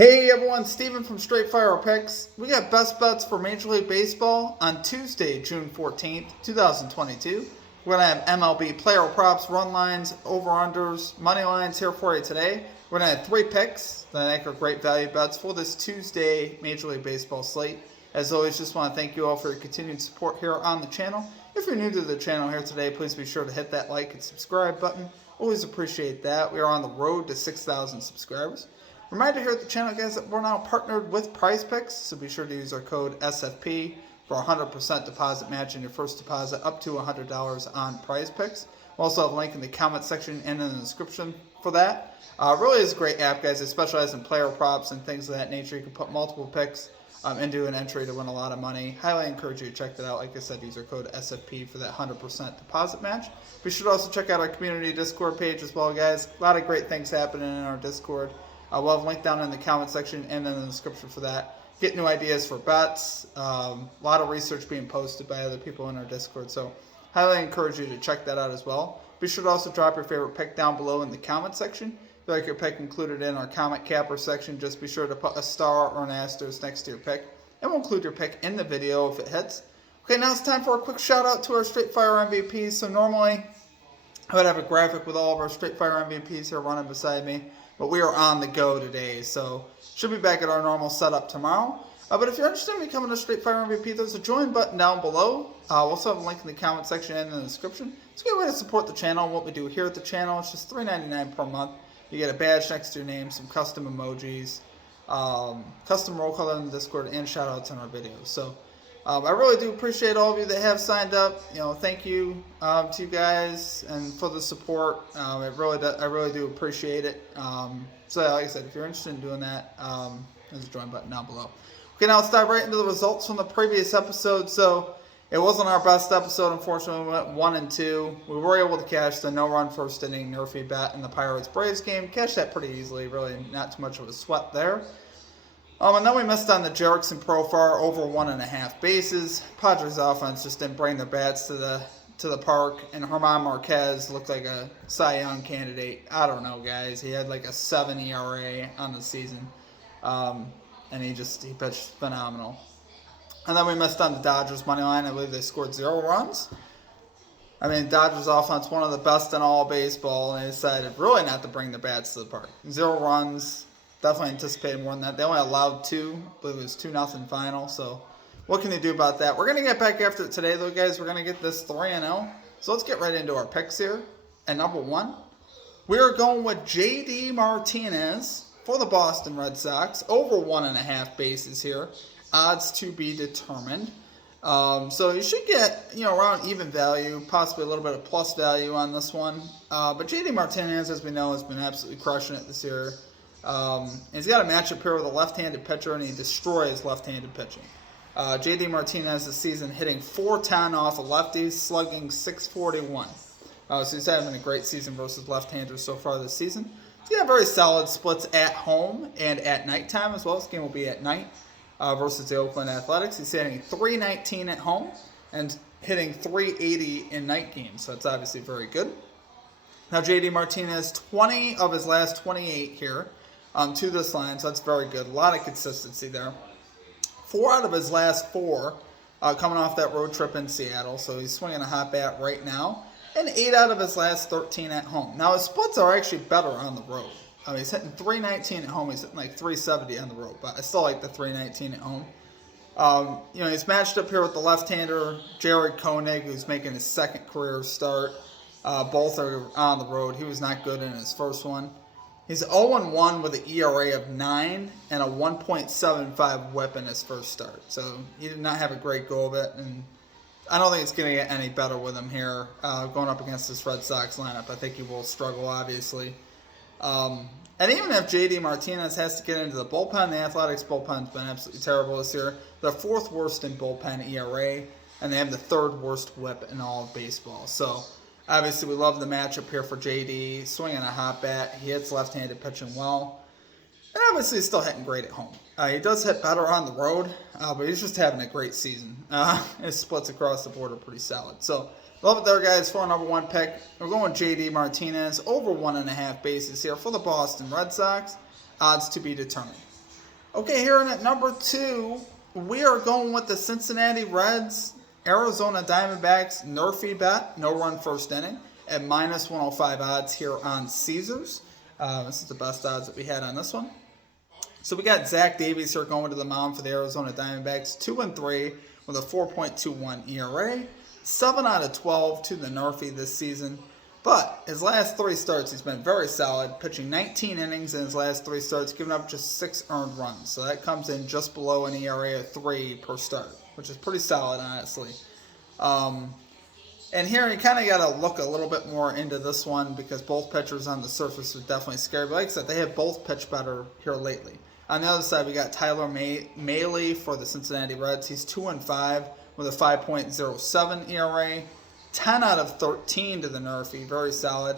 Hey everyone, Steven from Straight Fire Picks. We got best bets for Major League Baseball on Tuesday, June 14th, 2022. We're going to have MLB player props, run lines, over-unders, money lines here for you today. We're going to have 3 picks that I think are great value bets for this Tuesday Major League Baseball slate. As always, just want to thank you all for your continued support here on the channel. If you're new to the channel here today, please be sure to hit that like and subscribe button. Always appreciate that. We are on the road to 6,000 subscribers. Reminder here at the channel, guys, that we're now partnered with Prize Picks, so be sure to use our code SFP for 100% deposit match in your first deposit up to $100 on Prize Picks. We'll also have a link in the comment section and in the description for that. Really is a great app, guys. They specialize in player props and things of that nature. You can put multiple picks into an entry to win a lot of money. Highly encourage you to check that out. Like I said, use our code SFP for that 100% deposit match. Be sure to also check out our community Discord page as well, guys. A lot of great things happening in our Discord. We'll have a link down in the comment section and in the description for that. Get new ideas for bets. A lot of research being posted by other people in our Discord. So highly encourage you to check that out as well. Be sure to also drop your favorite pick down below in the comment section. If you like your pick included in our comment capper section, just be sure to put a star or an asterisk next to your pick. And we'll include your pick in the video if it hits. Okay, now it's time for a quick shout out to our Straight Fire MVPs. So normally I would have a graphic with all of our Straight Fire MVPs here running beside me. But we are on the go today, so should be back at our normal setup tomorrow. But if you're interested in becoming a Straight Fire MVP, there's a join button down below. We'll also have a link in the comment section and in the description. It's a good way to support the channel and what we do here at the channel. It's just $3.99 per month. You get a badge next to your name, some custom emojis, custom roll color in the Discord, and shout-outs in our videos. So I really do appreciate all of you that have signed up. Thank you to you guys and for the support. I really do appreciate it. So like I said, if you're interested in doing that, there's a join button down below. Okay, now let's dive right into the results from the previous episode. So it wasn't our best episode, unfortunately. We went 1-2. We were able to cash the no-run first inning NRFI bet in the Pirates-Braves game. Cashed that pretty easily. Really not too much of a sweat there. And then we missed on the Jerickson Profar over 1.5 bases. Padres offense just didn't bring their bats to the park, and German Marquez looked like a Cy Young candidate. I don't know, guys. He had like a 7 ERA on the season, and he pitched phenomenal. And then we missed on the Dodgers money line. I believe they scored 0 runs. I mean, Dodgers offense, one of the best in all baseball, and they decided really not to bring their bats to the park. 0 runs. Definitely anticipated more than that. They only allowed 2. I believe it was 2-0 final. So what can you do about that? We're going to get back after it today, though, guys. We're going to get this 3-0. So let's get right into our picks here. And number 1, we are going with J.D. Martinez for the Boston Red Sox. Over 1.5 bases here. Odds to be determined. So you should get, around even value, possibly a little bit of plus value on this one. But J.D. Martinez, as we know, has been absolutely crushing it this year. He's got a matchup here with a left-handed pitcher, and he destroys left-handed pitching. J.D. Martinez this season hitting .410 off of lefties, slugging .641. So he's having a great season versus left-handers so far this season. He's got very solid splits at home and at nighttime as well. This game will be at night versus the Oakland Athletics. He's hitting .319 at home and hitting .380 in night games, so that's obviously very good. Now J.D. Martinez, 20 of his last 28 here. To this line, so that's very good. A lot of consistency there. 4 out of his last 4 coming off that road trip in Seattle, so he's swinging a hot bat right now. And 8 out of his last 13 at home. Now his splits are actually better on the road. He's hitting .319 at home. He's hitting like .370 on the road, but I still like the .319 at home. He's matched up here with the left-hander Jared Koenig, who's making his 2nd career start. Both are on the road. He was not good in his first one. He's 0-1 with an ERA of 9 and a 1.75 whip in his first start. So he did not have a great go of it, and I don't think it's going to get any better with him here going up against this Red Sox lineup. I think he will struggle, obviously. And even if J.D. Martinez has to get into the bullpen, the Athletics bullpen's been absolutely terrible this year. They're 4th worst in bullpen ERA, and they have the 3rd worst whip in all of baseball. So obviously, we love the matchup here for J.D. Swinging a hot bat. He hits left-handed pitching well. And obviously, he's still hitting great at home. He does hit better on the road, but he's just having a great season. His splits across the board are pretty solid. So, love it there, guys, for our number 1 pick. We're going J.D. Martinez over 1.5 bases here for the Boston Red Sox. Odds to be determined. Okay, here in at number 2, we are going with the Cincinnati Reds, Arizona Diamondbacks, NRFI bet, no run first inning, at minus 105 odds here on Caesars. This is the best odds that we had on this one. So we got Zach Davies here going to the mound for the Arizona Diamondbacks, 2-3 with a 4.21 ERA, 7 out of 12 to the NRFI this season. But his last 3 starts, he's been very solid, pitching 19 innings in his last 3 starts, giving up just 6 earned runs. So that comes in just below an ERA of 3 per start, which is pretty solid, honestly. And here you kind of got to look a little bit more into this one because both pitchers on the surface are definitely scary. But like I said, they have both pitched better here lately. On the other side, we got Tyler Mahle for the Cincinnati Reds. He's 2-5 with a 5.07 ERA. 10 out of 13 to the NRFI, very solid.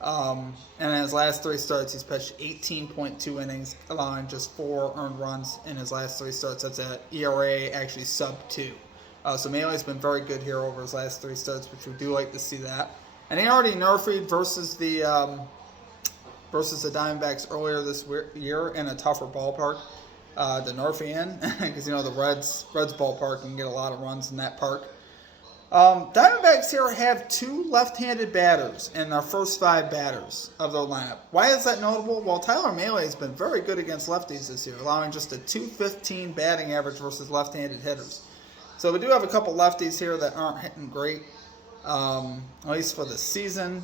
And in his last 3 starts, he's pitched 18.2 innings, allowing just 4 earned runs in his last 3 starts. That's an ERA actually sub-2. So Mahle's been very good here over his last 3 starts, which we do like to see that. And he already NRFI'd versus the Diamondbacks earlier this year in a tougher ballpark. The NRFI in, because the Reds ballpark can get a lot of runs in that park. Diamondbacks here have 2 left-handed batters in their first 5 batters of their lineup. Why is that notable? Well, Tyler Mahle has been very good against lefties this year, allowing just a .215 batting average versus left-handed hitters. So we do have a couple lefties here that aren't hitting great, at least for the season.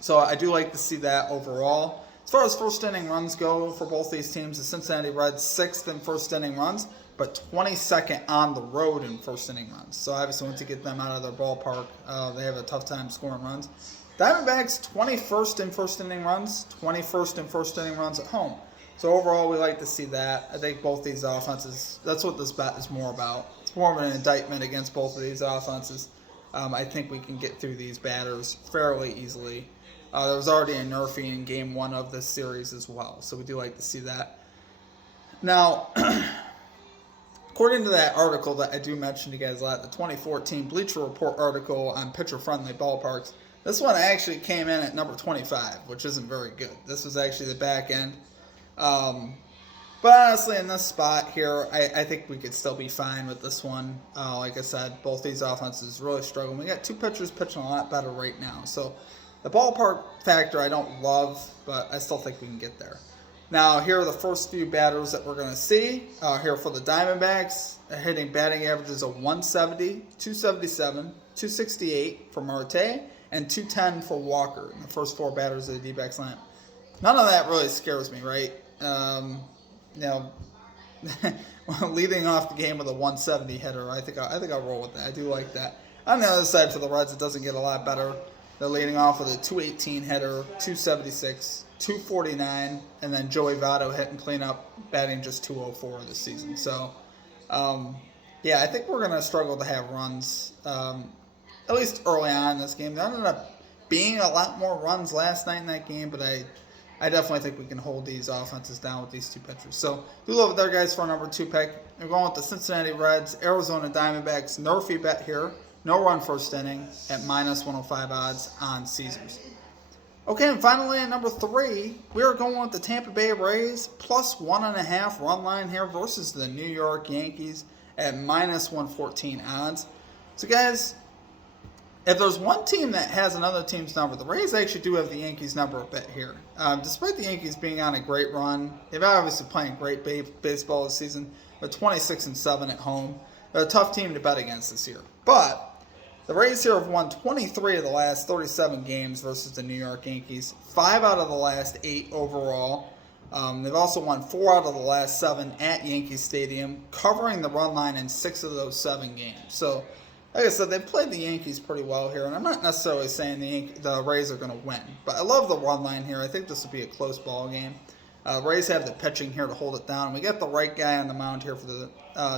So I do like to see that overall. As far as first inning runs go for both these teams, the Cincinnati Reds 6th in first inning runs, but 22nd on the road in first inning runs. So obviously once you get them out of their ballpark, they have a tough time scoring runs. Diamondbacks 21st in first inning runs, 21st in first inning runs at home. So overall we like to see that. I think both these offenses, that's what this bet is more about. It's more of an indictment against both of these offenses. I think we can get through these batters fairly easily. There was already a NRFI in game 1 of this series as well. So we do like to see that. Now, according to that article that I do mention to you guys a lot, the 2014 Bleacher Report article on pitcher-friendly ballparks, this one actually came in at number 25, which isn't very good. This was actually the back end. But honestly, in this spot here, I think we could still be fine with this one. Like I said, both these offenses really struggle. We got 2 pitchers pitching a lot better right now. So the ballpark factor I don't love, but I still think we can get there. Now, here are the first few batters that we're going to see. Here for the Diamondbacks, hitting batting averages of 170, 277, 268 for Marte, and 210 for Walker in the first 4 batters of the D-backs lineup. None of that really scares me, right? Leading off the game with a 170 hitter, I think I'll roll with that. I do like that. On the other side, for the Reds, it doesn't get a lot better. They're leading off with a 218 hitter, 276, 249, and then Joey Votto hitting cleanup, batting just 204 this season. So, I think we're going to struggle to have runs, at least early on in this game. There ended up being a lot more runs last night in that game, but I definitely think we can hold these offenses down with these 2 pitchers. So, do love it there, guys, for our number 2 pick. We're going with the Cincinnati Reds, Arizona Diamondbacks, NRFI bet here. No run first inning at minus 105 odds on Caesars. Okay, and finally at number 3, we are going with the Tampa Bay Rays plus 1.5 run line here versus the New York Yankees at minus 114 odds. So guys, if there's one team that has another team's number, the Rays actually do have the Yankees number a bit here. Despite the Yankees being on a great run, they've obviously playing great baseball this season. They're 26-7 at home. They're a tough team to bet against this year. But the Rays here have won 23 of the last 37 games versus the New York Yankees, 5 out of the last 8 overall. They've also won 4 out of the last 7 at Yankee Stadium, covering the run line in 6 of those 7 games. So, like I said, they've played the Yankees pretty well here, and I'm not necessarily saying the Rays are going to win, but I love the run line here. I think this will be a close ball game. Rays have the pitching here to hold it down. We got the right guy on the mound here for the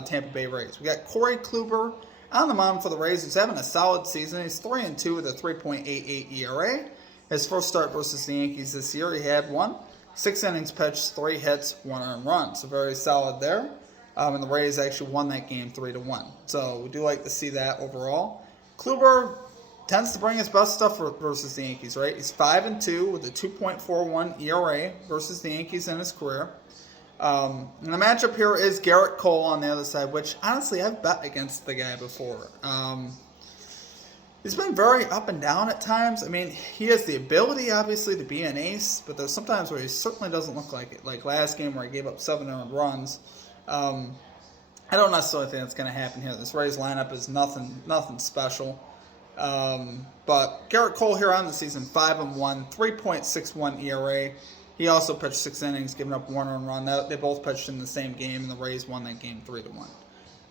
Tampa Bay Rays. We got Corey Kluber on the mound for the Rays. He's having a solid season. He's 3-2 with a 3.88 ERA. His first start versus the Yankees this year, he had 1. 6 innings pitched, 3 hits, 1 earned run. So very solid there. And the Rays actually won that game 3-1. So we do like to see that overall. Kluber, tends to bring his best stuff versus the Yankees, right? He's 5-2 with a 2.41 ERA versus the Yankees in his career. And the matchup here is Garrett Cole on the other side, which honestly I've bet against the guy before. He's been very up and down at times. I mean, he has the ability, obviously, to be an ace, but there's sometimes where he certainly doesn't look like it. Like last game where he gave up 7 earned runs. I don't necessarily think that's going to happen here. This Rays lineup is nothing special. But Garrett Cole here on the season, 5-1, 3.61 ERA. He also pitched 6 innings, giving up 1 earned run. They both pitched in the same game, and the Rays won that game 3-1.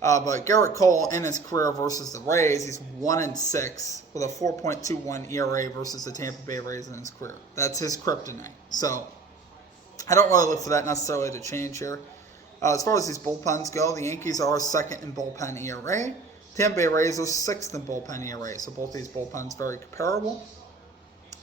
But Garrett Cole in his career versus the Rays, he's 1-6 with a 4.21 ERA versus the Tampa Bay Rays in his career. That's his kryptonite. So I don't really look for that necessarily to change here. As far as these bullpens go, the Yankees are second in bullpen ERA. Tampa Bay Rays are 6th in bullpen ERA. So both these bullpens very comparable.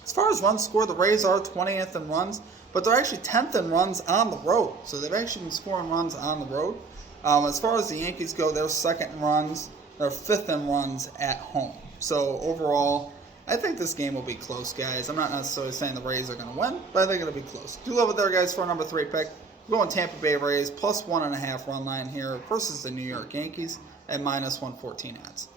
As far as runs scored, the Rays are 20th in runs, but they're actually 10th in runs on the road. So they've actually been scoring runs on the road. As far as the Yankees go, they're 2nd in runs. They're 5th in runs at home. So overall, I think this game will be close, guys. I'm not necessarily saying the Rays are going to win, but I think it'll be close. Do love it there, guys, for our number 3 pick. We're going Tampa Bay Rays plus 1.5 run line here versus the New York Yankees at minus 114 odds.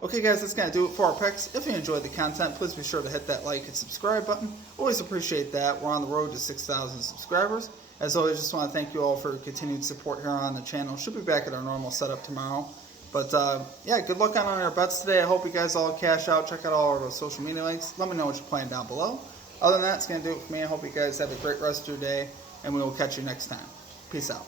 Okay, guys, that's going to do it for our picks. If you enjoyed the content, please be sure to hit that like and subscribe button. Always appreciate that. We're on the road to 6,000 subscribers. As always, just want to thank you all for your continued support here on the channel. Should be back at our normal setup tomorrow. But, yeah, good luck on all your bets today. I hope you guys all cash out. Check out all of our social media links. Let me know what you're playing down below. Other than that, it's going to do it for me. I hope you guys have a great rest of your day, and we will catch you next time. Peace out.